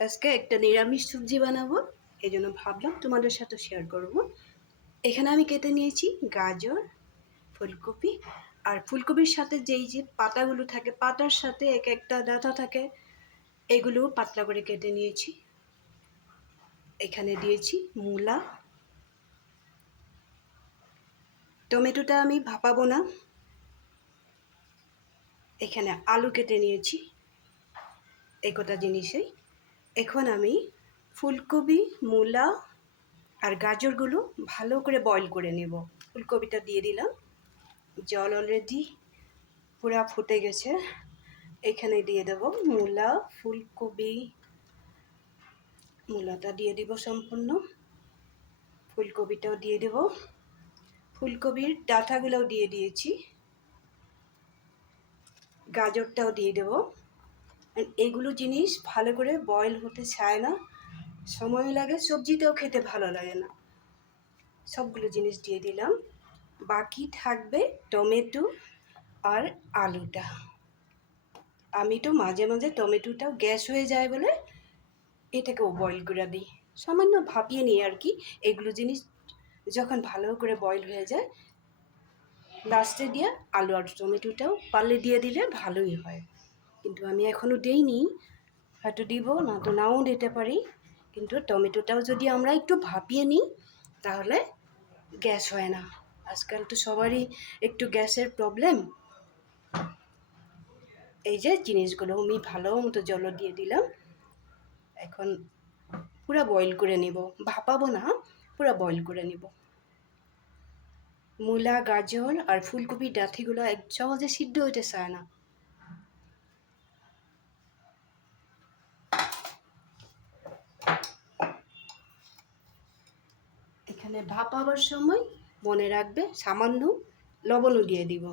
আজকে একটা নিরামিষ সবজি বানাবো, এই জন্য ভাবলাম তোমাদের সাথে শেয়ার করব। এখানে আমি কেটে নিয়েছি গাজর, ফুলকপি। আর ফুলকপির সাথে যেই যে পাতাগুলো থাকে, পাতার সাথে এক একটা ডাঁটা থাকে, এগুলো পাতলা করে কেটে নিয়েছি। এখানে দিয়েছি মূলা। টমেটোটা আমি ভাপাবো না। এখানে আলু কেটে নিয়েছি, এই কটা জিনিসেই। এখন আমি ফুলকপি, মূলা আর গাজরগুলো ভালো করে বয়েল করে নেব। ফুলকপিটা দিয়ে দিলাম, জল অলরেডি পুরা ফুটে গেছে। এখানে দিয়ে দেব মূলা, ফুলকপি। মূলাটা দিয়ে দিব সম্পূর্ণ, ফুলকপিটাও দিয়ে দেব, ফুলকপির ডাঁটাগুলোও দিয়ে দিয়েছি, গাজরটাও দিয়ে দেব। এগুলো জিনিস ভালো করে বয়েল হতে চায় না, সময় লাগে, সবজিটাও খেতে ভালো লাগে না। সবগুলো জিনিস দিয়ে দিলাম। বাকি থাকবে টমেটো আর আলুটা। আমি তো মাঝে মাঝে টমেটোটাও গ্যাস হয়ে যায় বলে এটাকেও বয়েল করে দিই, সামান্য ভাপিয়ে নিই আর কি। এগুলো জিনিস যখন ভালো করে বয়েল হয়ে যায়, লাস্টে দিয়ে আলু আর টমেটোটাও পারলে দিয়ে দিলে ভালোই হয়। কিন্তু আমি এখনও দিইনি, হয়তো দিব, না তো নাও দিতে পারি। কিন্তু টমেটোটাও যদি আমরা একটু ভাপিয়ে নিই তাহলে গ্যাস হয় না। আজকাল তো সবারই একটু গ্যাসের প্রবলেম। এই যে জিনিসগুলো আমি ভালো মতো জল দিয়ে দিলাম। এখন পুরো বয়েল করে নেব, ভাপাবো না, পুরো বয়েল করে নেব। মূলা, গাজর আর ফুলকপির ডাঁটিগুলো এক সহজে সিদ্ধ হতে চায় না। এখানে ভাপাবার সময় মনে রাখবে সামান্য লবণও দিয়ে দিব।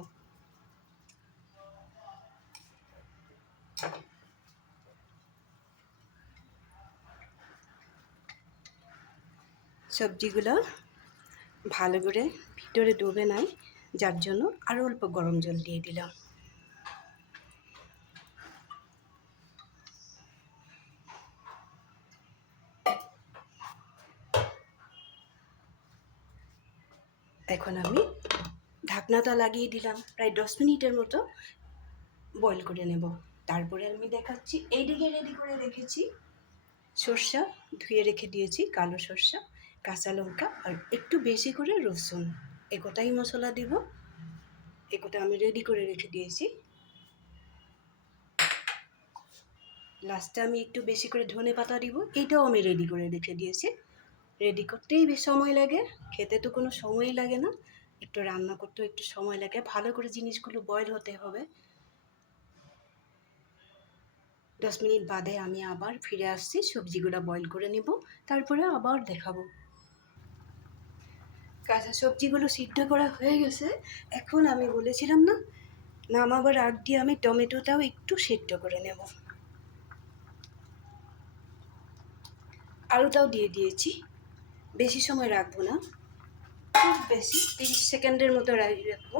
সবজিগুলো ভালো করে ভিতরে ডুবে নাই, যার জন্য আরও অল্প গরম জল দিয়ে দিলাম। এখন আমি ঢাকনাটা লাগিয়ে দিলাম, প্রায় 10 মিনিটের মতো বয়েল করে নেব। তারপরে আমি দেখাচ্ছি। এইদিকে রেডি করে রেখেছি সর্ষা, ধুয়ে রেখে দিয়েছি কালো সর্ষা, কাঁচা লঙ্কা আর একটু বেশি করে রসুন। একটাই মশলা দিব, একটা আমি রেডি করে রেখে দিয়েছি। লাস্টে আমি একটু বেশি করে ধনে পাতা দিব, এইটাও আমি রেডি করে রেখে দিয়েছি। রেডি করতেই বেশ সময় লাগে, খেতে তো কোনো সময়ই লাগে না, একটু রান্না করতেও একটু সময় লাগে। ভালো করে জিনিসগুলো বয়েল হতে হবে। 10 মিনিট বাদে আমি আবার ফিরে আসছি, সবজিগুলো বয়েল করে নিব, তারপরে আবার দেখাবো। কাঁচা সবজিগুলো সিদ্ধ করা হয়ে গেছে। এখন আমি বলেছিলাম না, নামাবার আগ দিয়ে আমি টমেটোটাও একটু সিদ্ধ করে নেব। আলুটাও দিয়ে দিয়েছি। বেশি সময় রাখবো না, খুব বেশি 30 সেকেন্ডের মতো রাখবো,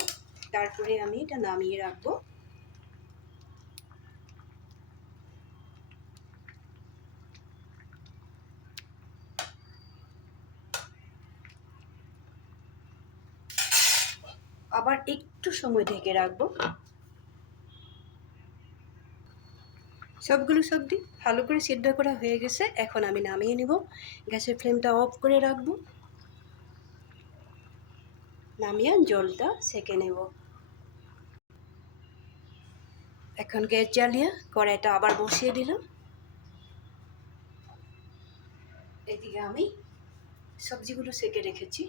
তারপরে আমি এটা নামিয়ে রাখবো। আবার একটু সময় ঢেকে রাখবো। সবগুলো সবজি ভালো করে সিদ্ধ করা হয়ে গেছে, এখন আমি নামিয়ে নেব। গ্যাসের ফ্লেমটা অফ করে রাখবো, নামিয়ে জলটা সেঁকে নেব। এখন গ্যাস জ্বালিয়ে কড়াইটা আবার বসিয়ে দিলাম। এদিকে আমি সবজিগুলো সেঁকে রেখেছি।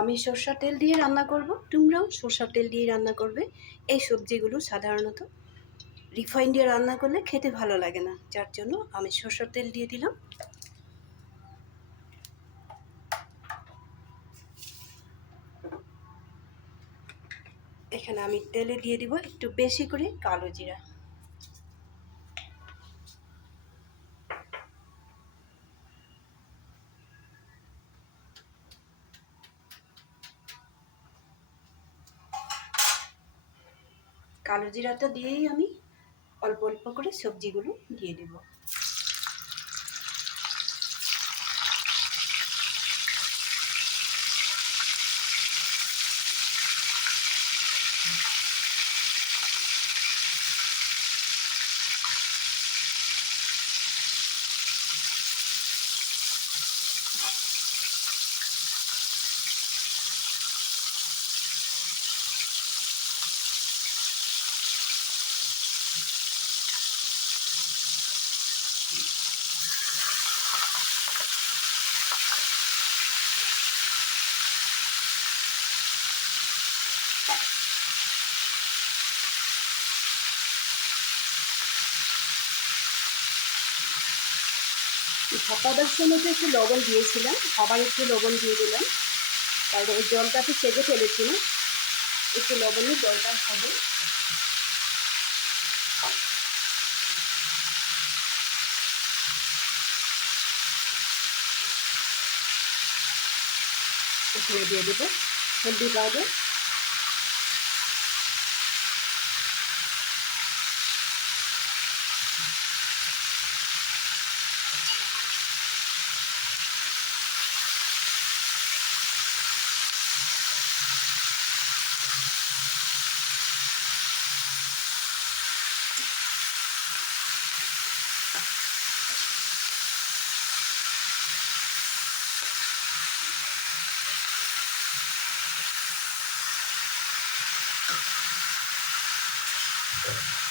আমি সরষের তেল দিয়ে রান্না করব, তোমরাও সরষের তেল দিয়ে রান্না করবে। এই সবজিগুলো সাধারণত রিফাইন দিয়ে রান্না করলে খেতে ভালো লাগে না, যার জন্য আমি সরষের তেল দিয়ে দিলাম। এখানে আমি তেলে দিয়ে দিব একটু বেশি করে কালো জিরা। কালো জিরাটা দিয়েই আমি অল্প অল্প করে সবজিগুলো দিয়ে দেব। ভাপাবার সময় তো একটু লবণ দিয়েছিলাম, আবার একটু লবণ দিয়ে দিলাম, কারণ ওই জলটা তো সেজে ফেলেছি না, একটু লবণের দরকার হবে। এখানে দিয়ে দেবো হলদি পাউডার,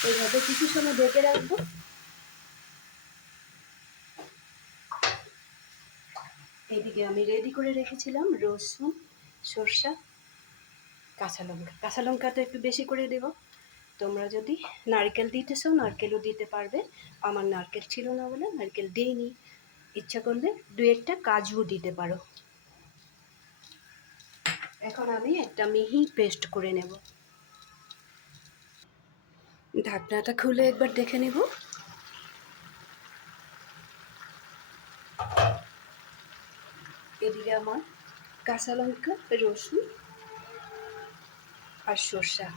এইভাবে কিছু সময় ঢেকে রাখবো। এদিকে আমি রেডি করে রেখেছিলাম রসুন, সরষা, কাঁচা লঙ্কা তো একটু বেশি করে দেব। তোমরা যদি নারকেল দিতে চাও নারকেলও দিতে পারবে, আমার নারকেল ছিল না বলে নারকেল দিইনি। ইচ্ছা করলে দু একটা কাজুও দিতে পারো। এখন আমি একটা মিহি পেস্ট করে নেব। ঢাকনাটা খুলে একবার দেখে নেব। এদিকে আমার কাঁচা লঙ্কা, রসুন আর সরষা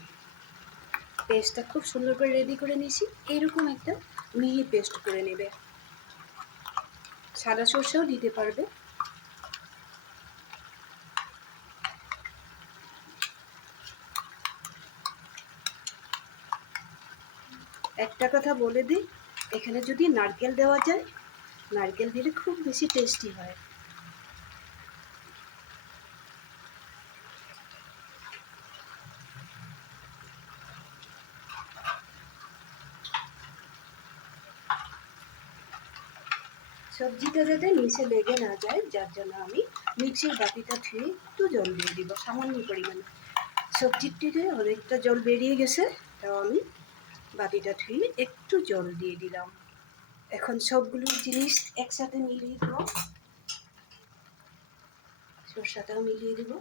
পেস্টটা খুব সুন্দর করে রেডি করে নিয়েছি। এইরকম একটা মিহি পেস্ট করে নেবে। সাদা সরষাও দিতে পারবে। একটা কথা বলে দিই, এখানে যদি নারকেল দেওয়া যায়, নারকেল দিলে খুব বেশি টেস্টি হয়। সবজিটা যাতে নিচে লেগে না যায়, যার জন্য আমি মিক্সির বাটিটা ধুয়ে একটু জল দিয়ে দিব সামান্য পরিমাণে। সবজিটিতে অনেকটা জল বেরিয়ে গেছে, তাও আমি বাটিটা ধুয়ে একটু জল দিয়ে দিলাম। এখন সবগুলো জিনিস একসাথে মিলিয়ে দেবো। সরষাটাও মিলিয়ে দেবো।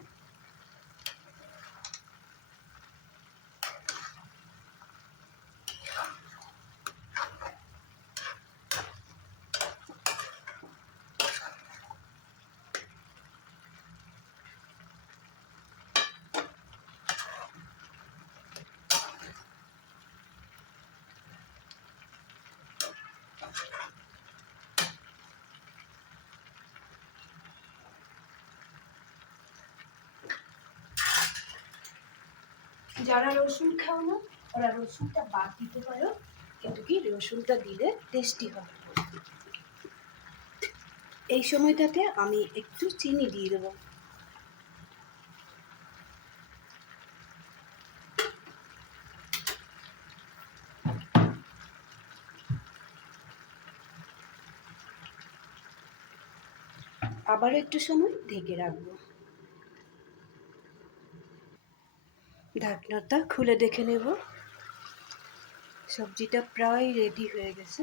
যারা রসুন খাও না ওরা রসুনটা বাদ দিতে পারো, কিন্তু কি রসুনটা দিলে টেস্টি হবে। এই সময়টাতে আমি একটু চিনি দিয়ে দেবো। আবার একটু সময় ঢেকে রাখবো। ঢাকনাটা খুলে দেখে নেব। সবজিটা প্রায় রেডি হয়ে গেছে।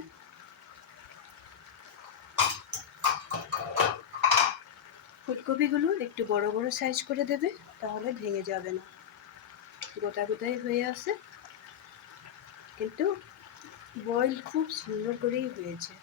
ফুলকপিগুলো একটু বড় বড় সাইজ করে দেবে, তাহলে ভেঙে যাবে না। গোটা গোটাই হয়ে আছে, কিন্তু বয়েল খুব সুন্দর করেই হয়েছে।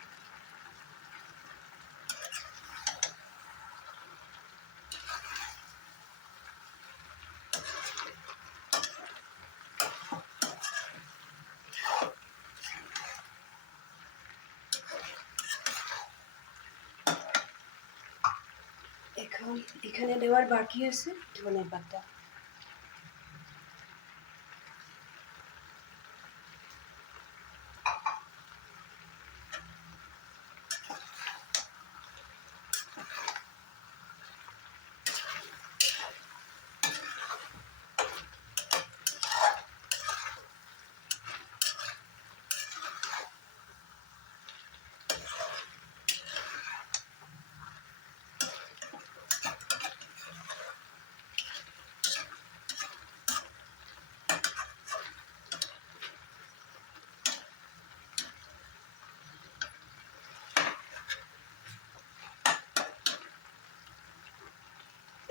এখন এখানে দেওয়ার বাকি আছে ধনে পাতা।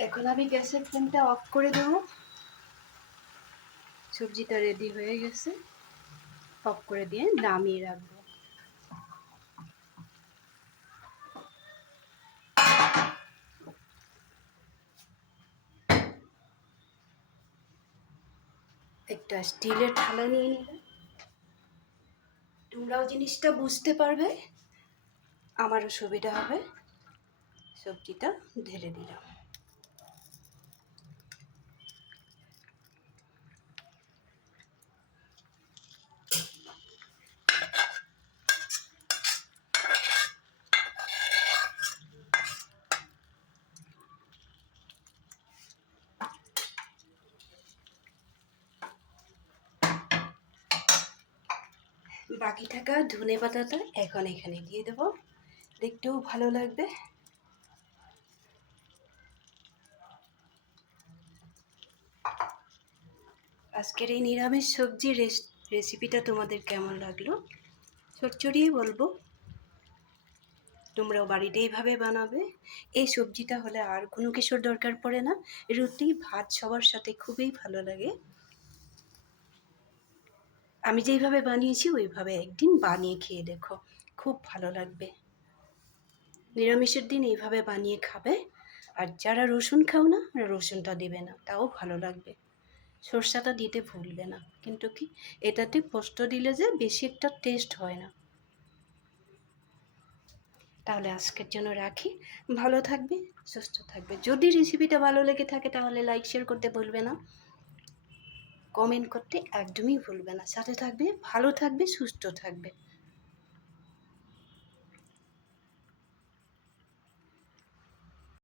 এখন আমি গ্যাসের ফ্লেমটা অফ করে দেবো। সবজিটা রেডি হয়ে গেছে, অফ করে দিয়ে নামিয়ে রাখবো। একটা স্টিলের থালা নিয়ে নিলাম। তোমরাও জিনিসটা বুঝতে পারবে, আমারও সুবিধা হবে। সবজিটা ঢেলে দিলাম। বাকি থাকা ধনে পাতাটা এখন এখানে দিয়ে দেবো, দেখতেও ভালো লাগবে। আজকের এই নিরামিষ সবজির রেসিপিটা তোমাদের কেমন লাগলো চটচড়িয়ে বলবো। তোমরাও বাড়িতে এইভাবে বানাবে। এই সবজিটা হলে আর কোনো কিছুর দরকার পড়ে না, রুটি ভাত সবার সাথে খুবই ভালো লাগে। আমি যেইভাবে বানিয়েছি ওইভাবে একদিন বানিয়ে খেয়ে দেখো, খুব ভালো লাগবে। নিরামিষের দিন এইভাবে বানিয়ে খাবে। আর যারা রসুন খাও না, রসুনটা দেবে না, তাও ভালো লাগবে। সরষাটা দিতে ভুলবে না, কিন্তু কি এটাতে পোস্ত দিলে যে বেশি একটা টেস্ট হয় না। তাহলে আজকের জন্য রাখি। ভালো থাকবে, সুস্থ থাকবে। যদি রেসিপিটা ভালো লেগে থাকে তাহলে লাইক শেয়ার করতে ভুলবে না, কমেন্ট করতে একদমই ভুলবে না। সাথে থাকবে, ভালো থাকবে, সুস্থ থাকবে।